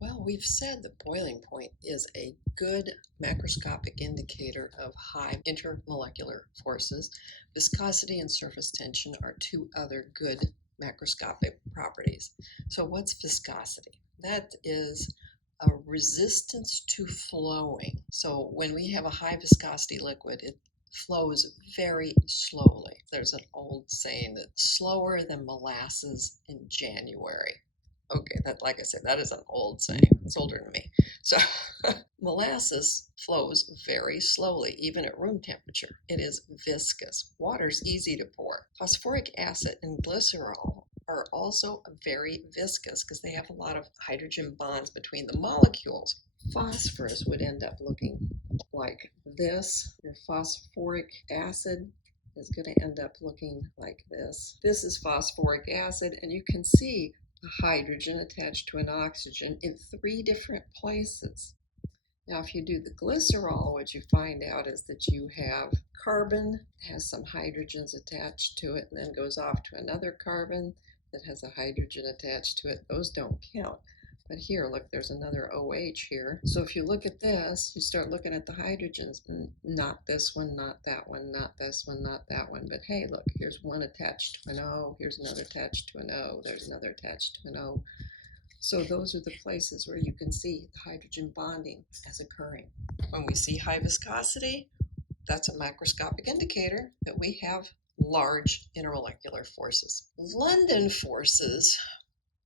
Well, we've said the boiling point is a good macroscopic indicator of high intermolecular forces. Viscosity and surface tension are two other good macroscopic properties. So, what's viscosity? That is a resistance to flowing. So, when we have a high viscosity liquid, it flows very slowly. There's an old saying that slower than molasses in January. Okay, that, like I said, that is an old saying. It's older than me. So molasses flows very slowly, even at room temperature. It is viscous. Water's easy to pour. Phosphoric acid and glycerol are also very viscous because they have a lot of hydrogen bonds between the molecules. Phosphorus would end up looking like this. Your phosphoric acid is going to end up looking like this. This is phosphoric acid, and you can see a hydrogen attached to an oxygen in 3 different places. Now, if you do the glycerol, what you find out is that you have carbon, has some hydrogens attached to it, and then goes off to another carbon that has a hydrogen attached to it. Those don't count. But here, look, there's another OH here. So if you look at this, you start looking at the hydrogens, and not this one, not that one, not this one, not that one. But hey, look, here's one attached to an O, here's another attached to an O, there's another attached to an O. So those are the places where you can see the hydrogen bonding as occurring. When we see high viscosity, that's a macroscopic indicator that we have large intermolecular forces. London forces,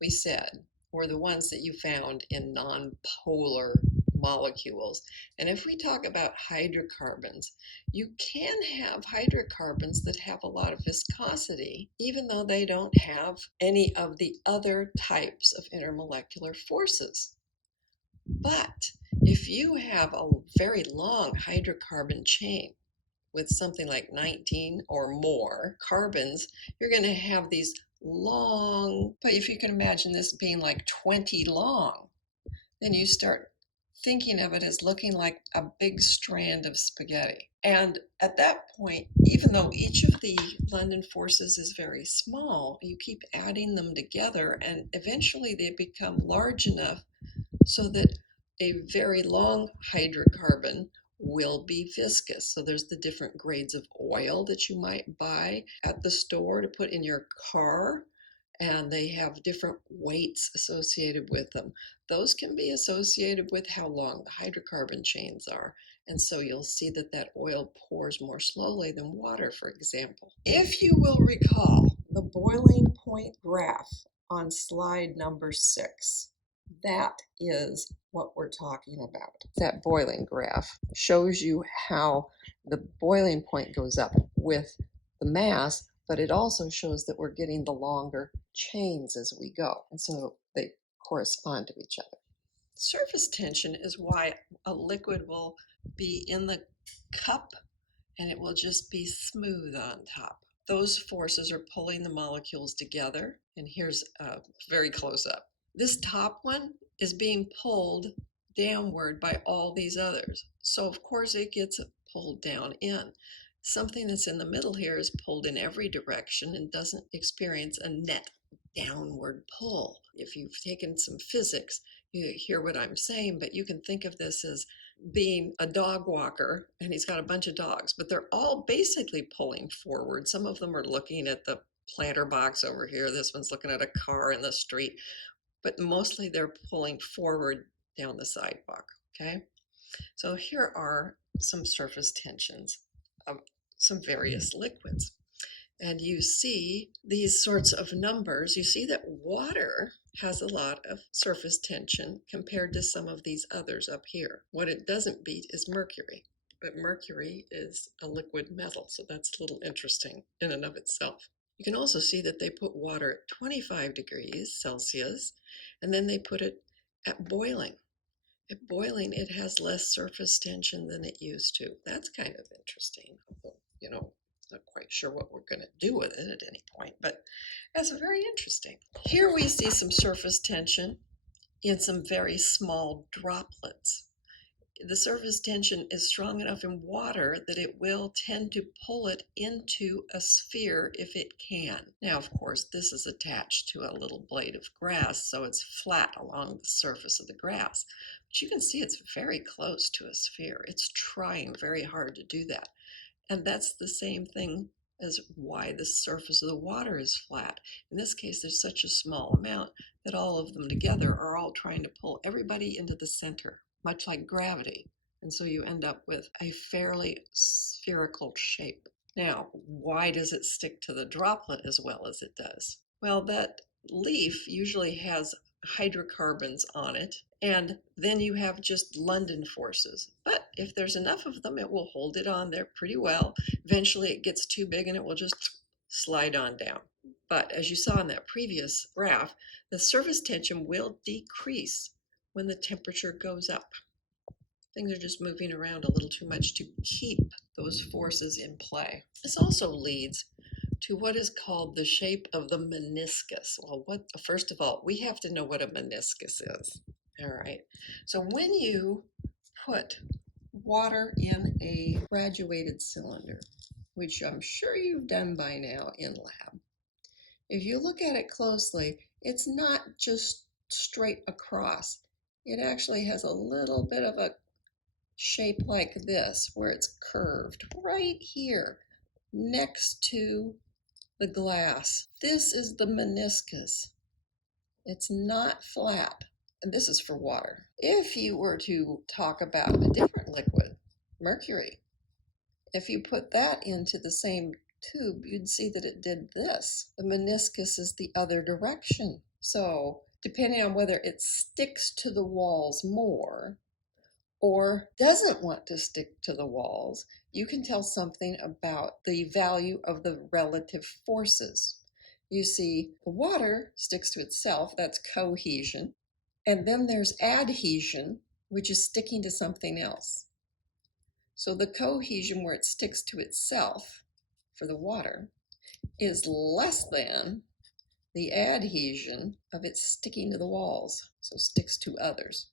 we said, were the ones that you found in nonpolar molecules. And if we talk about hydrocarbons, you can have hydrocarbons that have a lot of viscosity, even though they don't have any of the other types of intermolecular forces. But if you have a very long hydrocarbon chain with something like 19 or more carbons, you're going to have these long, but if you can imagine this being like 20 long, then you start thinking of it as looking like a big strand of spaghetti. And at that point, even though each of the London forces is very small, you keep adding them together, and eventually they become large enough so that a very long hydrocarbon will be viscous. So there's the different grades of oil that you might buy at the store to put in your car, and they have different weights associated with them. Those can be associated with how long the hydrocarbon chains are. And so you'll see that that oil pours more slowly than water, for example. If you will recall the boiling point graph on slide number 6, that is what we're talking about. That boiling graph shows you how the boiling point goes up with the mass, but it also shows that we're getting the longer chains as we go. And so they correspond to each other. Surface tension is why a liquid will be in the cup and it will just be smooth on top. Those forces are pulling the molecules together. And here's a very close up. This top one is being pulled downward by all these others. So of course it gets pulled down in. Something that's in the middle here is pulled in every direction and doesn't experience a net downward pull. If you've taken some physics, you hear what I'm saying, but you can think of this as being a dog walker, and he's got a bunch of dogs, but they're all basically pulling forward. Some of them are looking at the planter box over here. This one's looking at a car in the street, but mostly they're pulling forward down the sidewalk, okay? So here are some surface tensions of some various liquids. And you see these sorts of numbers. You see that water has a lot of surface tension compared to some of these others up here. What it doesn't beat is mercury, but mercury is a liquid metal, so that's a little interesting in and of itself. You can also see that they put water at 25 degrees Celsius, and then they put it at boiling. At boiling, it has less surface tension than it used to. That's kind of interesting, although, not quite sure what we're going to do with it at any point, but that's very interesting. Here we see some surface tension in some very small droplets. the surface tension is strong enough in water that it will tend to pull it into a sphere if it can. Now, of course, this is attached to a little blade of grass, so it's flat along the surface of the grass. But you can see it's very close to a sphere. It's trying very hard to do that. And that's the same thing as why the surface of the water is flat. In this case, there's such a small amount that all of them together are all trying to pull everybody into the center, much like gravity. And so you end up with a fairly spherical shape. Now, why does it stick to the droplet as well as it does? Well, that leaf usually has hydrocarbons on it, and then you have just London forces. But if there's enough of them, it will hold it on there pretty well. Eventually it gets too big and it will just slide on down. But as you saw in that previous graph, the surface tension will decrease when the temperature goes up. Things are just moving around a little too much to keep those forces in play. This also leads to what is called the shape of the meniscus. Well, first of all, we have to know what a meniscus is. All right. So when you put water in a graduated cylinder, which I'm sure you've done by now in lab, if you look at it closely, it's not just straight across. It actually has a little bit of a shape like this, where it's curved right here next to the glass. This is the meniscus. It's not flat, and this is for water. If you were to talk about a different liquid, mercury, if you put that into the same tube, you'd see that it did this. The meniscus is the other direction. So depending on whether it sticks to the walls more or doesn't want to stick to the walls, you can tell something about the value of the relative forces. You see, the water sticks to itself, that's cohesion, and then there's adhesion, which is sticking to something else. So the cohesion where it sticks to itself for the water is less than the adhesion of it sticking to the walls, so sticks to others.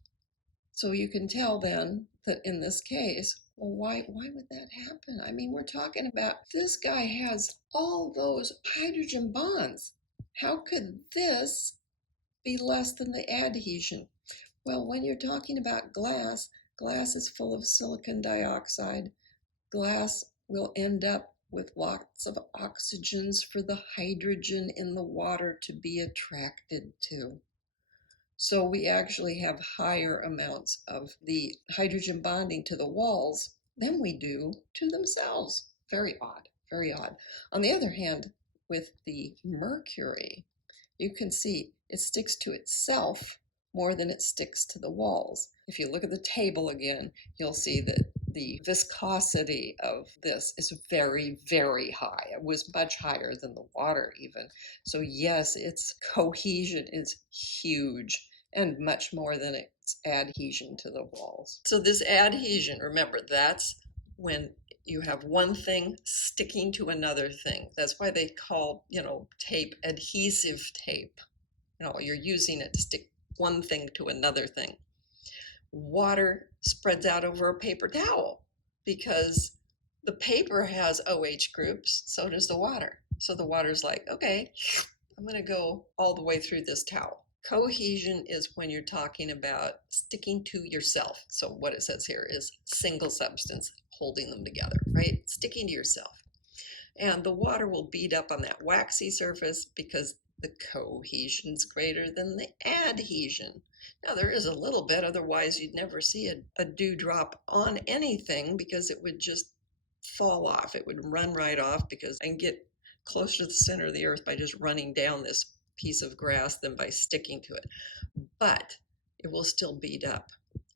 So you can tell then that in this case, well, why would that happen? I mean, we're talking about this guy has all those hydrogen bonds. How could this be less than the adhesion? Well, when you're talking about glass, glass is full of silicon dioxide. Glass will end up with lots of oxygens for the hydrogen in the water to be attracted to. So we actually have higher amounts of the hydrogen bonding to the walls than we do to themselves. Very odd, very odd. On the other hand, with the mercury, you can see it sticks to itself more than it sticks to the walls. If you look at the table again, you'll see that the viscosity of this is very, very high. It was much higher than the water even. So yes, its cohesion is huge and much more than its adhesion to the walls. So this adhesion, remember, that's when you have one thing sticking to another thing. That's why they call, tape adhesive tape. You're using it to stick one thing to another thing. Water spreads out over a paper towel because the paper has OH groups, so does the water. So the water's like, okay, I'm going to go all the way through this towel. Cohesion is when you're talking about sticking to yourself. So what it says here is single substance holding them together, right? Sticking to yourself. And the water will bead up on that waxy surface because the cohesion is greater than the adhesion. Now there is a little bit, otherwise you'd never see a dewdrop on anything because it would just fall off. It would run right off because I can get closer to the center of the earth by just running down this piece of grass than by sticking to it. But it will still bead up.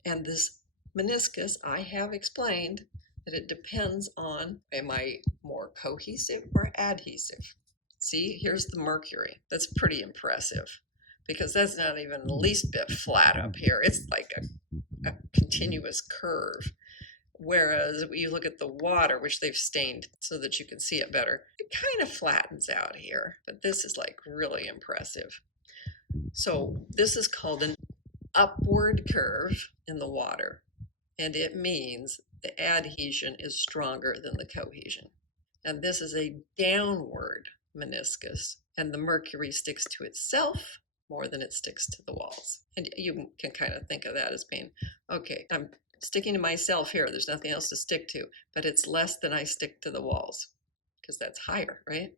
And this meniscus, I have explained that it depends on, am I more cohesive or adhesive? See, here's the mercury. That's pretty impressive because that's not even the least bit flat up here. It's like a continuous curve. Whereas you look at the water, which they've stained so that you can see it better, it kind of flattens out here, but this is like really impressive. So this is called an upward curve in the water. and it means the adhesion is stronger than the cohesion. And this is a downward meniscus, and the mercury sticks to itself more than it sticks to the walls. And you can kind of think of that as being, okay, I'm sticking to myself here. There's nothing else to stick to, but it's less than I stick to the walls because that's higher, right?